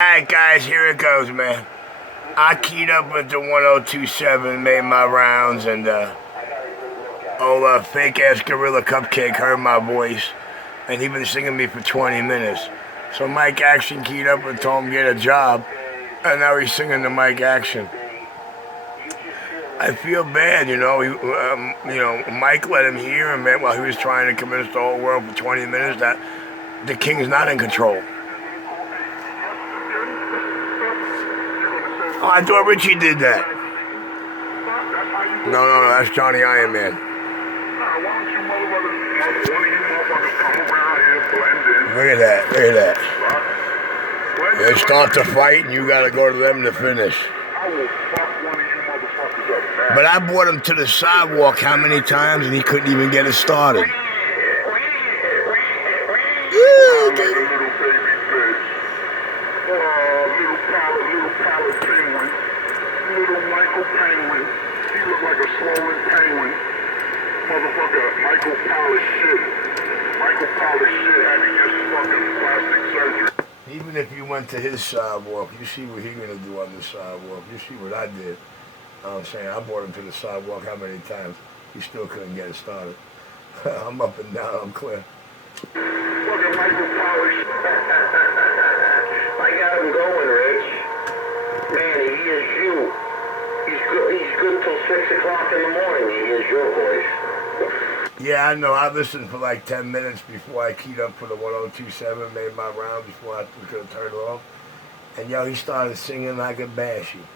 Alright guys, here it goes, man. I keyed up with the 1027, made my rounds, and fake ass Gorilla Cupcake heard my voice, and he been singing me for 20 minutes. So Mike Action keyed up and told him get a job, and now he's singing to Mike Action. I feel bad, Mike let him hear him, man, while he was trying to convince the whole world for 20 minutes that the king's not in control. Oh, I thought Richie did that. No, that's Johnny Iron Man. Look at that. They start to fight and you gotta go to them to finish. But I brought him to the sidewalk how many times and he couldn't even get it started. Little Michael Penguin. He looked like a swollen penguin. Motherfucker, Michael Polish shit. Michael Polish shit had to get fucking plastic surgery. Even if you went to his sidewalk, you see what he's gonna do on the sidewalk. You see what I did. I'm saying I brought him to the sidewalk how many times? He still couldn't get it started. I'm up and down, I'm clear. Fucking Michael Polish. I got him going, Rich. Man, he is you. He's good till 6 o'clock in the morning. He is your voice. Yeah, I know. I listened for like 10 minutes before I keyed up for the 1027, made my round before I was going to turn it off. And he started singing like a banshee.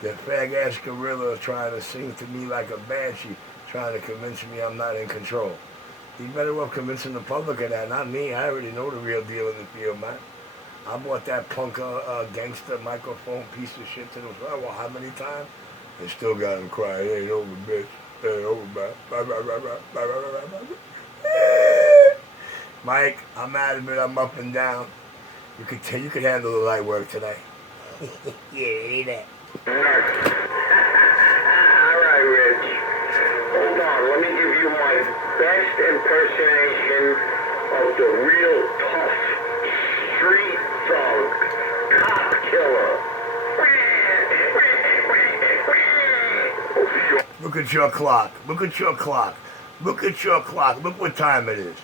The fag-ass gorilla trying to sing to me like a banshee, trying to convince me I'm not in control. He better well convincing the public of that, not me. I already know the real deal in the field, man. I bought that punk gangster microphone piece of shit to the front. Well, how many times? They still got him crying. It ain't over, bitch. It ain't over, man. Mike, I'm out of it. I'm up and down. You could handle the light work today. Yeah, ain't it? All right, Rich. Hold on. Let me give you my best impersonation of the real tough street thug, cop killer. Look at your clock. Look what time it is.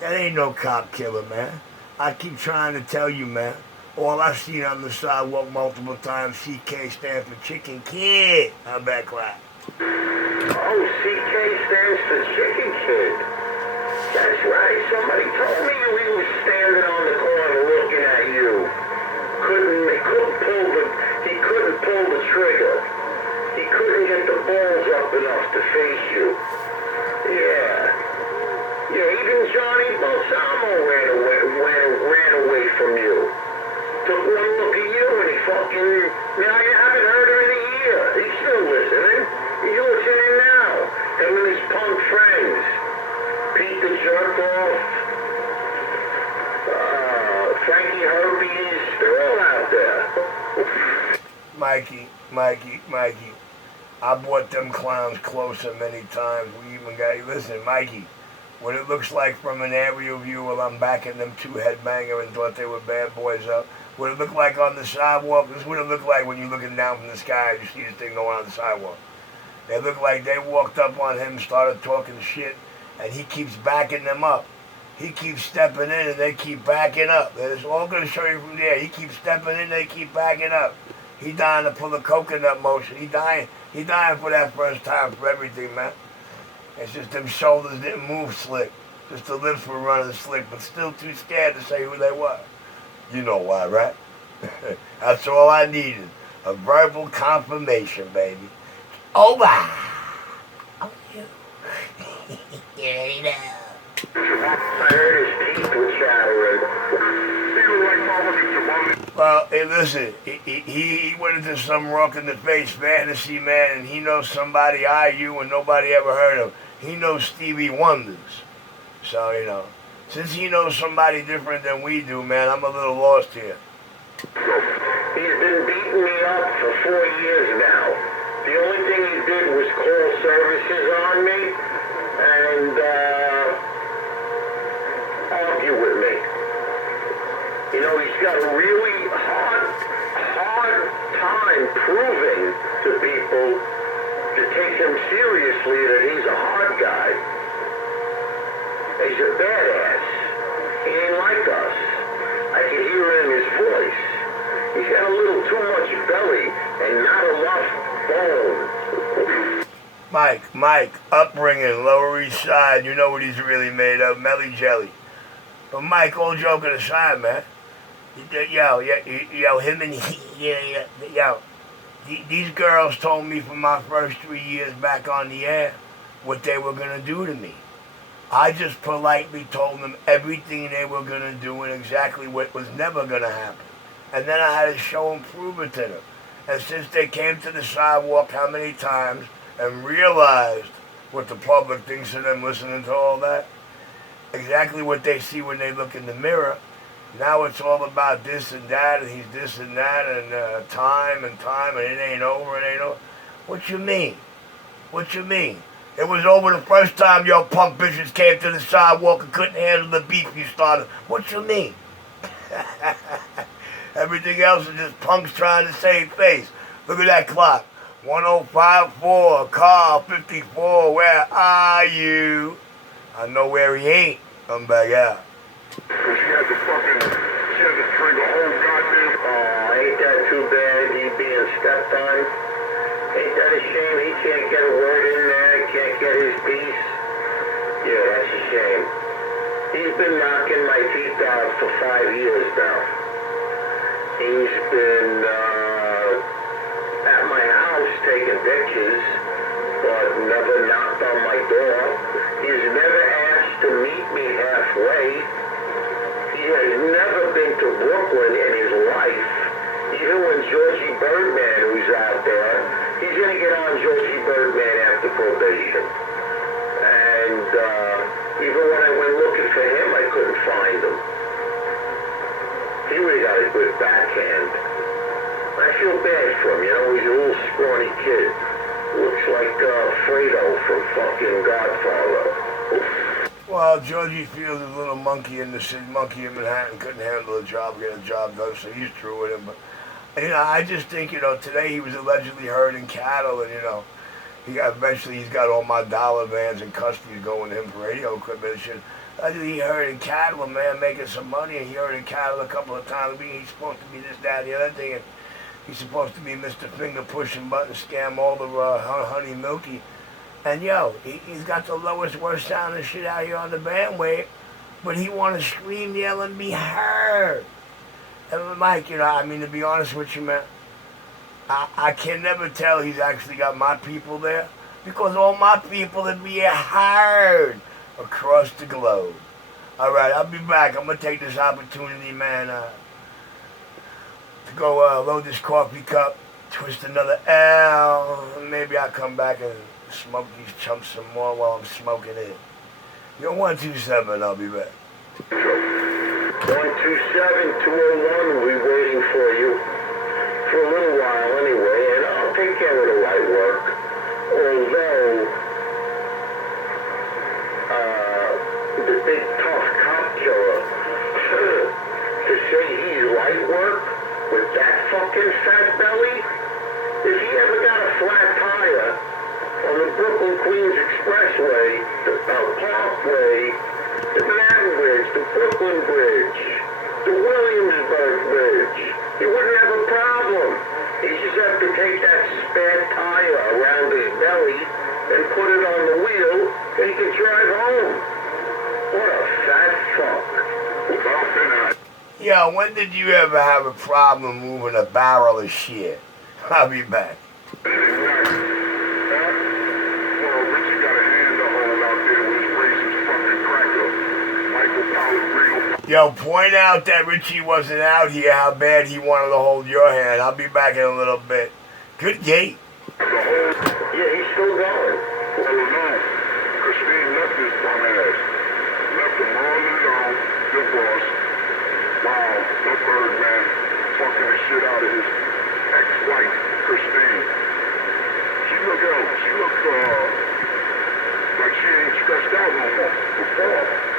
That ain't no cop killer, man. I keep trying to tell you, man. All I've seen on the sidewalk multiple times, CK stands for Chicken Kid. How about that? Oh, CK stands for Chicken Kid. That's right. Somebody told me he was standing on the corner looking at you. He couldn't pull the trigger. He couldn't get the balls up enough to face you. Yeah, even Johnny Balsamo ran away from you. Took one look at you and he fucking... Now you haven't heard him in a year. He's still listening. He's listening now. Him and his punk friends. Pete the Jerk Off. Frankie Herpes. They're all out there. Mikey. I brought them clowns closer many times. We even got... Listen, Mikey, what it looks like from an aerial view while I'm backing them two headbanger and thought they were bad boys up. What it looked like on the sidewalk, this is what it looked like when you're looking down from the sky and you see this thing going on the sidewalk. They look like they walked up on him, started talking shit, and he keeps backing them up. He keeps stepping in and they keep backing up. It's all going to show you from there. He keeps stepping in, they keep backing up. He dying to pull the coconut motion. He dying for that first time for everything, man. It's just them shoulders didn't move slick. Just the lips were running slick, but still too scared to say who they were. You know why, right? That's all I needed. A verbal confirmation, baby. Over. Oh, you. Yeah, I heard his teeth were chattering. Well, hey, listen, he went into some rock-in-the-face fantasy, man, and he knows somebody you and nobody ever heard of. He knows Stevie Wonders. So, since he knows somebody different than we do, man, I'm a little lost here. He's been beating me up for 4 years now. The only thing he did was call services on me and argue with me. You know, he's got a really hard to take him seriously that he's a hard guy. He's a badass. He ain't like us. I can hear it in his voice. He's got a little too much belly and not enough bone. Mike, upbringing, Lower East Side, you know what he's really made of, Melly Jelly. But Mike, all joking aside, man, him and these girls told me for my first 3 years back on the air what they were going to do to me. I just politely told them everything they were going to do and exactly what was never going to happen. And then I had to show and prove it to them. And since they came to the sidewalk how many times and realized what the public thinks of them listening to all that, exactly what they see when they look in the mirror, now it's all about this and that, and he's this and that, and time, and it ain't over. What you mean? What you mean? It was over the first time your punk bitches came to the sidewalk and couldn't handle the beef you started. What you mean? Everything else is just punks trying to save face. Look at that clock. 1054, car 54, where are you? I know where he ain't. Come back out. She had to trigger whole goddamn... Oh, ain't that too bad, he being stepped on? Ain't that a shame? He can't get a word in there, can't get his piece. Yeah, that's a shame. He's been knocking my teeth out for 5 years now. He's been at my house taking pictures, but never knocked on my door. He's never asked to meet me halfway. He has never been to Brooklyn in his life. Even when Georgie Birdman, who's out there, he's going to get on Georgie Birdman after probation. And even when I went looking for him, I couldn't find him. He really got a good backhand. I feel bad for him, he's a little scrawny kid. Looks like Fredo from fucking Godfather. Well, Georgie Fields is a little monkey in the city, monkey in Manhattan, couldn't handle a job, get a job done, so he's through with him. But, I just think, today he was allegedly herding cattle, and, he's got all my dollar vans and custody going to him for radio equipment and shit. He herding cattle, man, making some money, and he herding cattle a couple of times. He's supposed to be this, that, the other thing, and he's supposed to be Mr. Finger pushing button, scam all the honey milky. And he's got the lowest, worst sounding shit out here on the bandwave, but he want to scream, yell, and be heard. And Mike, to be honest with you, man, I can never tell he's actually got my people there, because all my people are being heard across the globe. All right, I'll be back. I'm going to take this opportunity, man, to go load this coffee cup, twist another L, and maybe I'll come back and smoke these chumps some more while I'm smoking it. You're 127, I'll be back. 127-201 will be waiting for you for a little while anyway, and I'll take care of the light work. Although, the big tough cop killer, to say he's light work with that fucking fat belly, if he ever got a flat tire on the Brooklyn-Queens Expressway, the Parkway, the Manhattan Bridge, the Brooklyn Bridge, the Williamsburg Bridge, he wouldn't have a problem. He just have to take that spare tire around his belly and put it on the wheel, and he can drive home. What a fat fuck. Yo, when did you ever have a problem moving a barrel of shit? I'll be back. Yo, point out that Richie wasn't out here, how bad he wanted to hold your hand. I'll be back in a little bit. Good gate. Yeah, he's still going. Oh, no. Christine left his bum ass. Left him all alone, divorced. Wow, the bird man fucking the shit out of his ex-wife, Christine. She looked like she ain't stressed out no more before.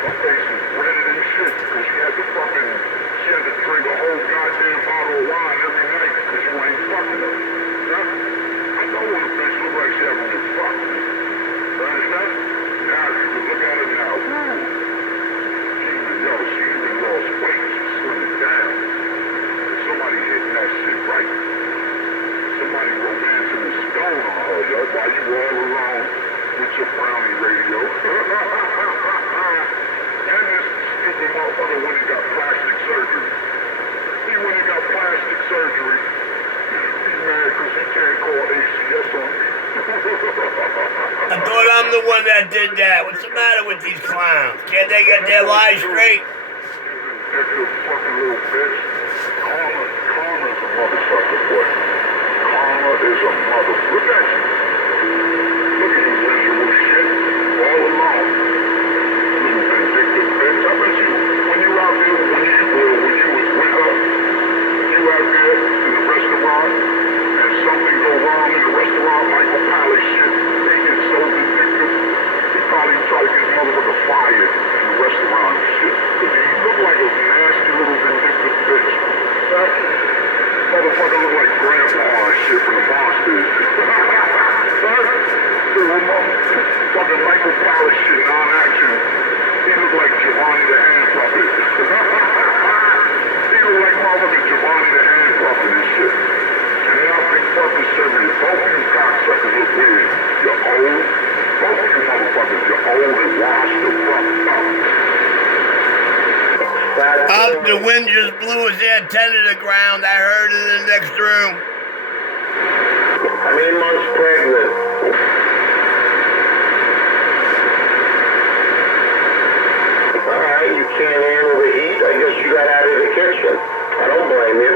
Her face was redder than shit because she had to drink a whole goddamn bottle of wine every night because you ain't fucking her. I know what a bitch like somebody romancing a stone on her, yo, while you all alone with your brownie radio. And this stupid motherfucker when he got plastic surgery. When he got plastic surgery, he's mad because he can't call ACS on me. I thought I'm the one that did that. What's the matter with these clowns? Can't they get their lies straight? Vindictive fucking little bitch. Karma is a motherfucker, boy. Karma is a mother. Look at you. Look at you, miserable shit. All alone. Little vindictive bitch. I bet you, when you out there, when you was with her, you out there in the restaurant, and something go wrong in the restaurant, Michael Pally shit, they get so vindictive, he probably try to get his motherfucker fired in the restaurant and shit. Cause he look like a nasty little vindictive bitch. Motherfucker look like grandpa and shit from the monsters. Fucking Michael Pally shit, non-action. He look like Giovanni the hand puppet. He look like motherfucking Giovanni the hand puppet and shit. And y'all think purpose serious. Both of you cocksuckers look weird. You're old. Both of you motherfuckers, you're old and washed the fuck up. The wind just blew his antenna to the ground. I heard it in the next room. How many months pregnant? Alright, you can't handle the heat. I guess you got out of the kitchen. I don't blame you.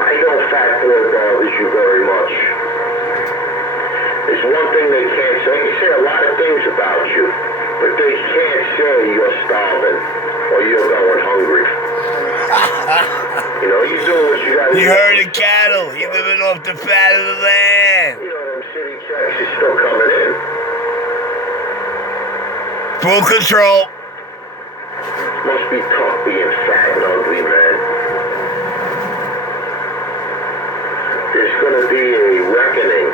I know fat boy bothers you very much. There's one thing they can't say. They say a lot of things about you, but they can't say you're starving or you're going hungry. You know, you doing what you gotta do. He herding cattle. He living off the fat of the land. You know, them city checks is still coming in. Full control. Must be tough being fat and ugly, man. There's gonna be a reckoning.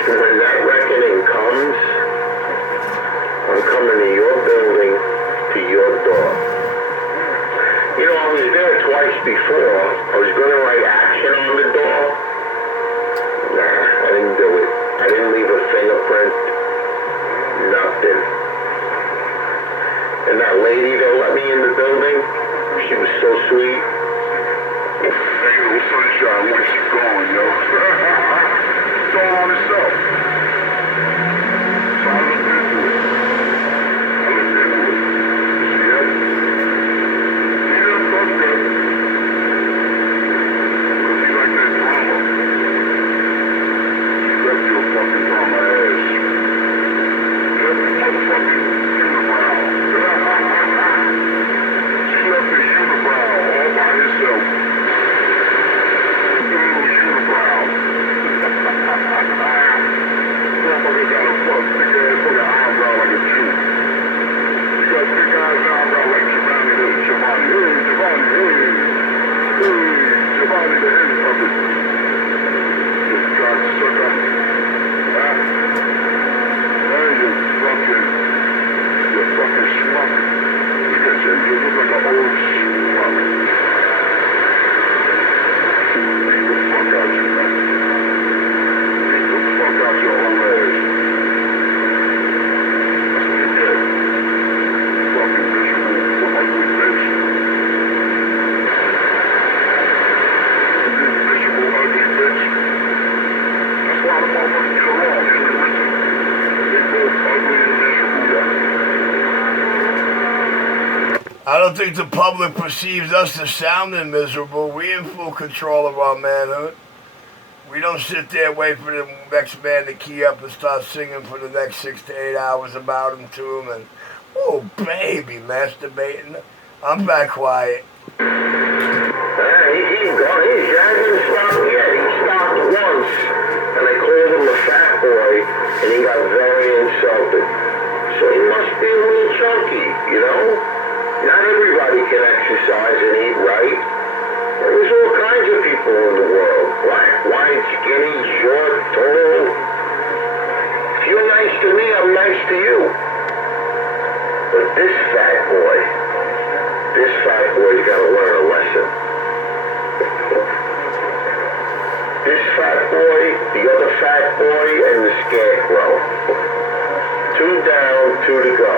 And when that reckoning comes, I'm coming to your building, to your door. You know, I was there twice before. I was going to write action on the door. Nah, I didn't do it. I didn't leave a fingerprint. Nothing. And that lady that let me in the building, she was so sweet. Ain't no sunshine when she's gone, yo. It's all on itself. So I looked into it. See it? See them fucked up. Because he like that drama. She left you a fucking drama ass. Left you motherfucking unibrow. She left the unibrow all by herself. Motherfucker got a big ass fucking eyebrow like a Jew. You got big eyes eyebrow like Giovanni. Hey, Giovanni, Giovanni the hand puppet. You cocksucker. Huh? Hey, you fucking schmuck. Look at you, you look like an old schmuck. Beat the fuck out you, man. Beat the fuck out your old ass. That's what you get. Fucking miserable, ugly bitch. You miserable, ugly bitch. That's why the motherfuckers get along, him and Richard. They both ugly and miserable, yeah. I don't think the public perceives us as sounding miserable. We in full control of our manhood. We don't sit there and wait for the next man to key up and start singing for the next 6 to 8 hours about him to him and, oh baby, masturbating. I'm back quiet. He's gone. He hasn't stopped yet. He stopped once, and I called him a fat boy, and he got very insulted. So he must be a little chunky, you know? Not everybody can exercise and eat right. There's all kinds of people in the world. Black, white, skinny, short, tall. If you're nice to me, I'm nice to you. But This fat boy's got to learn a lesson. This fat boy, the other fat boy, and the scarecrow. 2 down, 2 to go.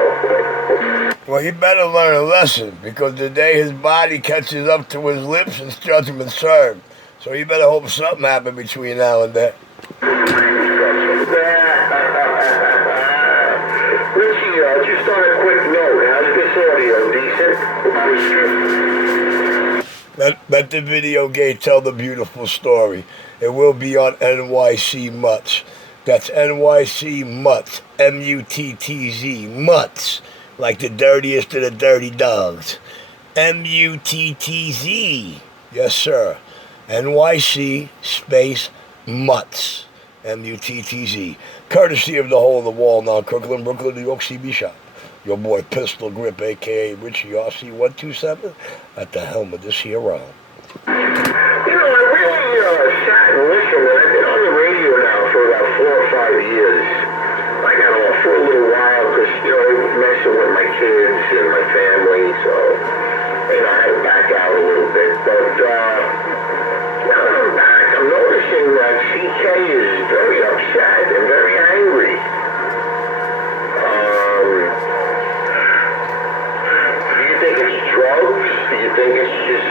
Well, he better learn a lesson, because the day his body catches up to his lips, his judgment served. So he better hope something happens between now and then. Richie, just on a quick note, how's this audio? Decent? Let the video game tell the beautiful story. It will be on NYC Mutts. That's NYC Mutts. M-U-T-T-Z. Mutts. Like the dirtiest of the dirty dogs. M-U-T-T-Z. Yes, sir. NYC space Mutts. M-U-T-T-Z. Courtesy of the Hole in the Wall, now Crooklyn, Brooklyn, New York, CB Shop. Your boy Pistol Grip, a.k.a. Richie RC127, at the helm of this here round. You know, I really sat and listened, and I've been on the radio now for about 4 or 5 years. I got off for a little while because, you know, messing with my kids and my family, so, you know, I had to back out a little bit. But now that I'm back, I'm noticing that CK is very upset and very angry. Do you think it's drugs? Do you think it's just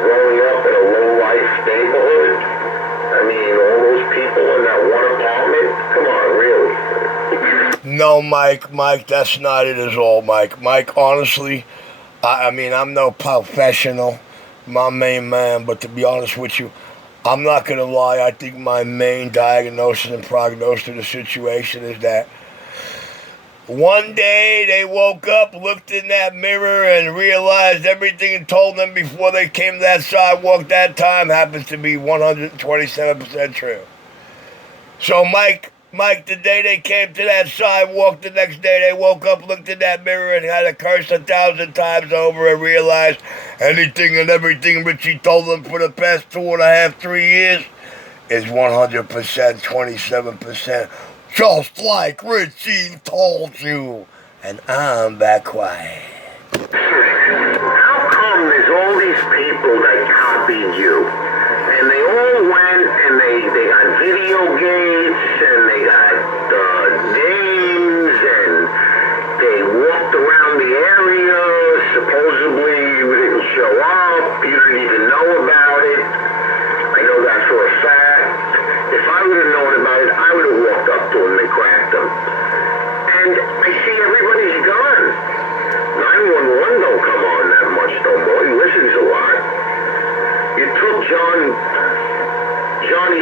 growing up in a low-life neighborhood? I mean, all those people in that one apartment? Come on, really? No, Mike, that's not it at all, Mike. Mike, honestly, I mean, I'm no professional, my main man, but to be honest with you, I'm not going to lie. I think my main diagnosis and prognosis of the situation is that one day they woke up, looked in that mirror, and realized everything it told them before they came to that sidewalk that time happens to be 127% true. So, Mike, the day they came to that sidewalk, the next day they woke up, looked in that mirror, and had to curse 1,000 times over and realized anything and everything Richie told them for the past 2.5, 3 years is 100%, 27%. Just like Richie told you. And I'm back quiet. How come there's all these people that copied you? And they all went and they got video games and they got names and they walked around the area. Supposedly you didn't show up. You didn't even know about it. I know that for a fact. If I would have known about it, I would have walked up to him and cracked him. And I see everybody's gone. 911 don't come on that much no more. He listens a lot. You took Johnny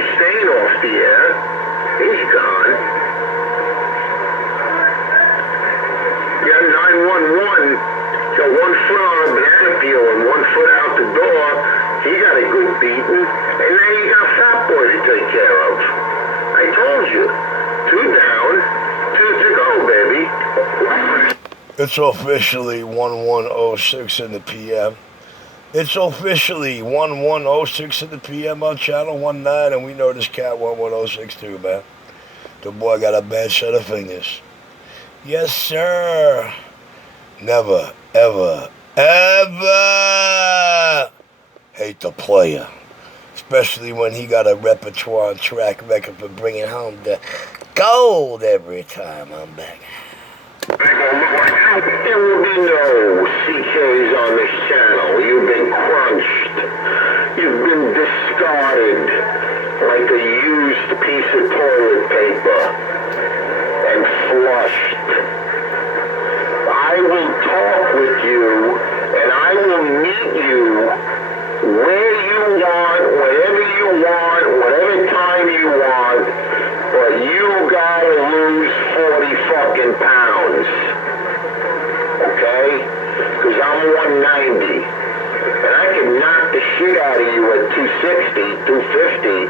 Stain off the air. He's gone. You got 911. Got 1 foot on a banana peel and 1 foot out the door. He got a good beating. And now you got Fat Boy to take care of. I told you. 2 down, 2 to go, baby. It's officially 11:06 in the PM. It's officially 11:06 in the PM on Channel 19, and we know this cat 11:06 too, man. The boy got a bad set of fingers. Yes, sir. Never, ever, ever hate the player. Especially when he got a repertoire and track record for bringing home the gold every time I'm back. There will be no CKs on this channel. You've been crunched. You've been discarded like a used piece of toilet paper and flushed. I will talk with you and I will meet you where you want, whenever you want, whatever time you want, but you gotta lose 40 fucking pounds. Okay? Because I'm 190. And I can knock the shit out of you at 260, 250,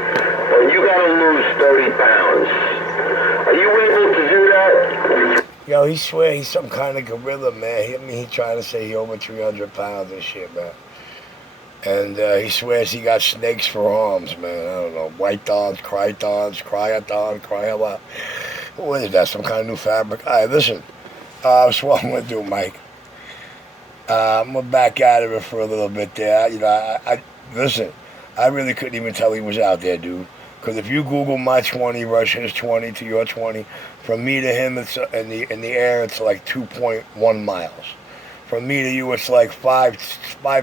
but you gotta lose 30 pounds. Are you able to do that? Yo, he swear he's some kind of gorilla, man. He trying to say he over 300 pounds and shit, man. And he swears he got snakes for arms, man. I don't know. White dons, cryotons, cryolot. What is that? Some kind of new fabric? All right, listen. That's what I'm going to do, Mike. I'm gonna back out of it for a little bit there. Listen. I really couldn't even tell he was out there, dude. Because if you Google my 20 versus his 20 to your 20, from me to him, it's in the air, it's like 2.1 miles. From me to you, it's like five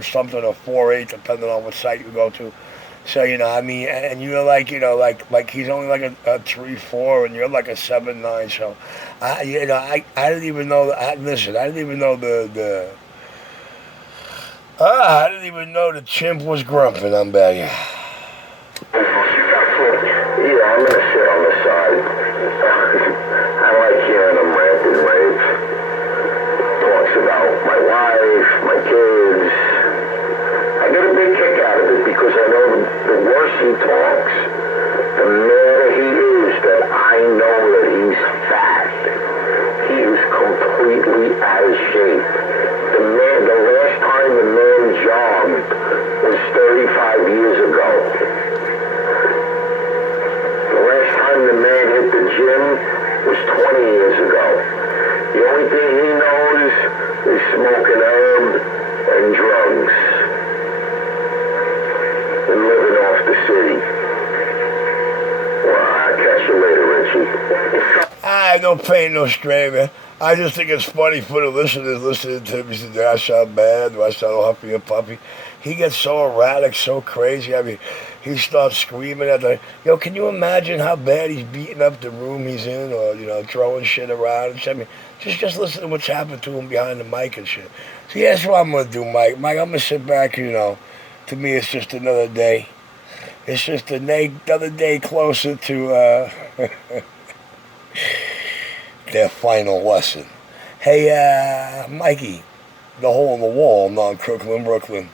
something or 4.8, depending on what site you go to. So I mean, and you're like, like he's only like a 3.4, and you're like a 7.9. So, I didn't even know. Listen, I didn't even know I didn't even know the chimp was grumping. I'm back. Yeah, I'm gonna sit on the side. I like hearing him rant and rave. Talks about my wife, my kids. I get a big kick out of it because I know the worse he talks, the madder he is that I know that he's fat. He is completely out of shape. The last time the man jogged was 35 years ago. The last time the man hit the gym was 20 years ago. The only thing he knows is smoking herb and drugs. And living off the city. Well, I'll catch you later, Richie. I don't pain no strain, man. I just think it's funny for the listeners listening to him. He said, do I sound bad? Do I sound all huffy and puffy? He gets so erratic, so crazy. I mean, he starts screaming at can you imagine how bad he's beating up the room he's in, or, throwing shit around and shit? I mean, just listen to what's happened to him behind the mic and shit. So yeah, that's what I'm going to do, Mike. Mike, I'm going to sit back, to me it's just another day. It's just another day closer to, their final lesson. Hey, Mikey, the hole in the wall, non-Crooklyn, Brooklyn.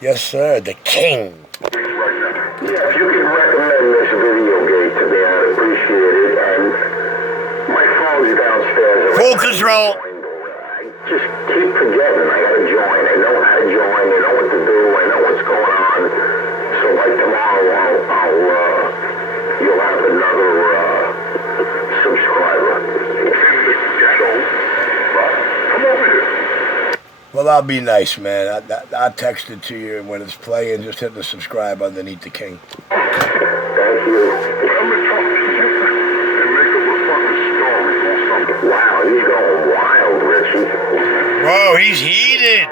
Yes, sir, the king. Yeah, if you could recommend this video game to me, I'd appreciate it. And my phone's downstairs. Full control. I just keep forgetting. I gotta join. I know how to join. I know what to do. I know what's going on. So like tomorrow, you'll have another subscriber. In the ghetto. But come over here. Well, I'll be nice, man. I'll text it to you when it's playing. Just hit the subscribe underneath the king. Thank you. Let me talk to you and make up a fucking story or something. Wow, he's going wild, Richie. Whoa, he's heated.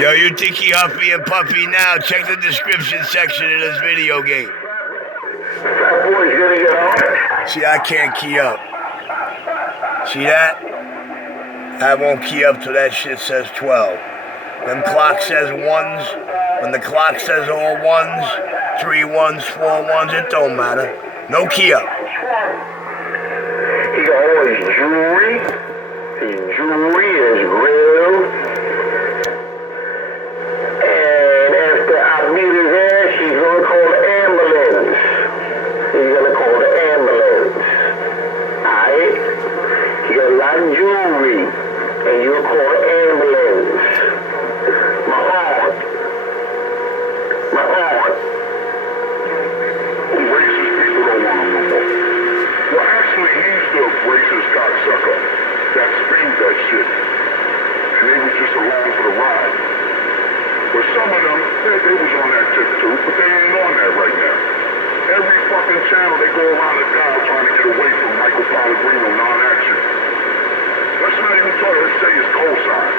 Yo, you think he huffy and puffy now? Check the description section of this video game. That boy's gonna get on. See, I can't key up. See that? I won't key up till that shit says 12. Them clock says ones. When the clock says all ones, 3 ones, 4 ones, it don't matter. No key up. He got all his jewelry. His jewelry is real. And after I beat his ass, he's gonna call the ambulance. He's gonna call the ambulance. Alright? He got a lot of jewelry. And you'll call the ambulance. My aunt. Racist people don't want him no more. Well, actually, he's the racist cocksucker that screamed that shit. And they was just along for the ride. But some of them, they was on that tip too, but they ain't on that right now. Every fucking channel, they go around the dial trying to get away from Michael Pellegrino non-action. Let's not even try to say his cosign.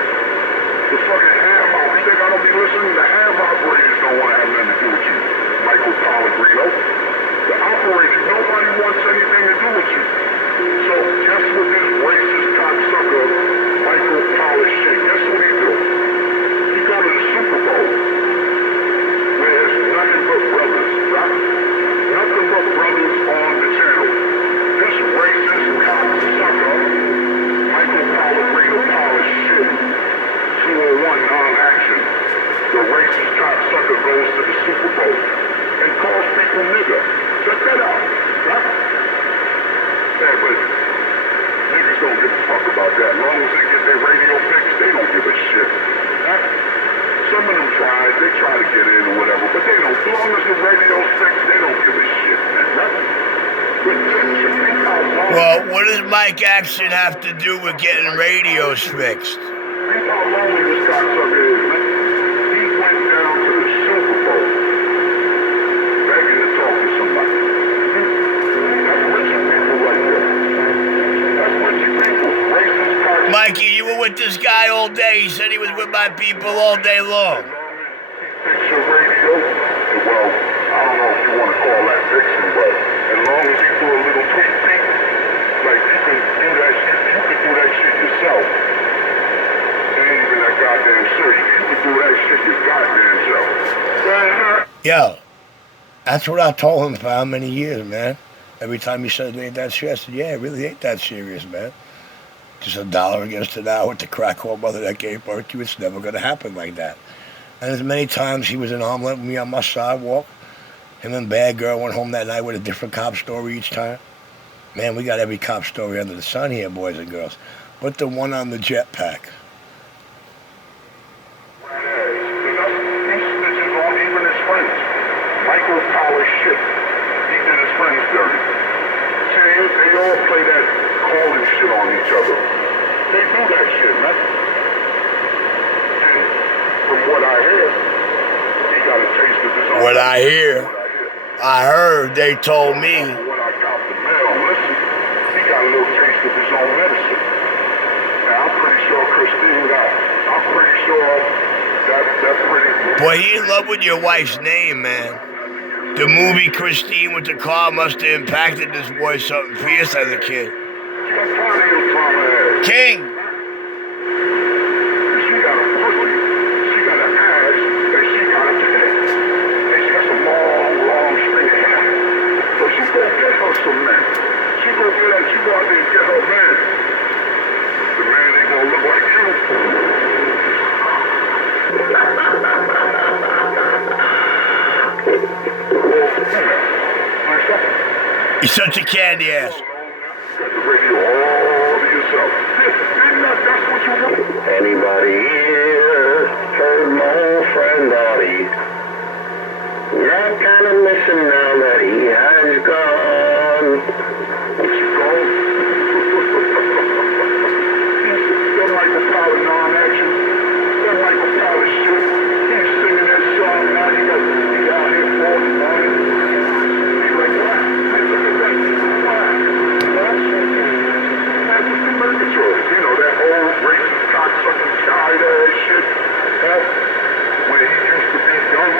The fucking ham out. You think I don't be listening? The ham operators don't want to have nothing to do with you, Michael Pellegrino. The operators, nobody wants anything to do with you. So guess what this racist cocksucker, Michael Powers shit, guess what he do? He go to the Super Bowl, where there's nothing but brothers, right? Nothing but brothers on the channel. This racist cocksucker, Michael Pellegrino Powers shit, 201 non-action. The racist cocksucker goes to the Super Bowl and calls people nigger. Check that out, right? Yeah, but niggas don't give a fuck about that. As long as they get their radio fixed, they don't give a shit. Right? Some of them they try to get in or whatever, but they don't. As long as the radio's fixed, they don't give a shit, man. Right? But check out Well, what does Mike Action have to do with getting radios fixed? Here's how lonely this cocksucker is, man. He went down to the Super Bowl begging to talk to somebody. That's rich people right there. That's rich people. Racist cocksucker. Mikey, you were with this guy all day. He said he was with my people all day long. Fix your radio. Well, I don't know if you want to call that fixing, but as long as he do a little tweak, like you can do that shit, you can do that shit yourself. It ain't even that goddamn serious. You can do that shit your goddamn self. Yo, that's what I told him for how many years, man. Every time he said it ain't that serious, I said, yeah, it really ain't that serious, man. Just $1 against an hour with the crack whore mother that gave birth to you. It's never going to happen like that. And as many times he was in arm length with me on my sidewalk, him and Bad Girl went home that night with a different cop story each time. Man, we got every cop story under the sun here, boys and girls. But the one on the jetpack. He snitches on even his friends. Michael Power shit. He did his friends dirty. See, they all play that calling shit on each other. They do that shit, man. And from what I hear, he got a taste of his own. What I hear, I heard they told me. When I got the mail, listen, he got a little taste of his own medicine. Now, I'm pretty sure Christine got, I'm pretty sure that pretty... Boy, he in love with your wife's name, man. The movie Christine with the car must have impacted this boy something fierce as a kid. King! She got a pussy, she got an ass, and she got a dick. And she got some long string of hair. So she go get her some man. She go out there and get her man. The man ain't gonna look like you. He's such a candy ass. Got the radio all to yourself. That's what you want. Anybody here heard my old friend Artie? Yeah, kind of miss him now that he has gone. He's gone. That Michael Power non-action. That Michael Power shit. He's singing that song now. He out here for the morning. He's like, what? Look at that. Why? That's just the murgatroyd. You know, that old racist cocksucking child ass shit. That's where he used to be young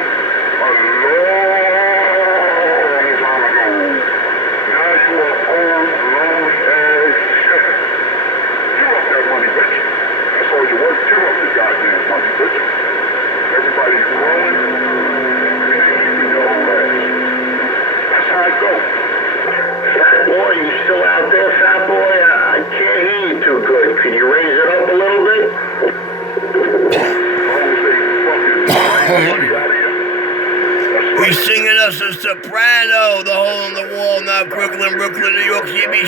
a long time ago. Now you are old, lonely ass shit. Give up that money, bitch. That's all you worth. Give up the goddamn money, bitch. Everybody's growing. And they keeping your old ass. That's how it goes. Fat boy, you still out there, fat boy? I can't hear you too good. Can you raise it up a little bit? As long as they fucking money out of here. That's right. He's singing us a soprano, the hole in the wall, now Brooklyn, New York, CB.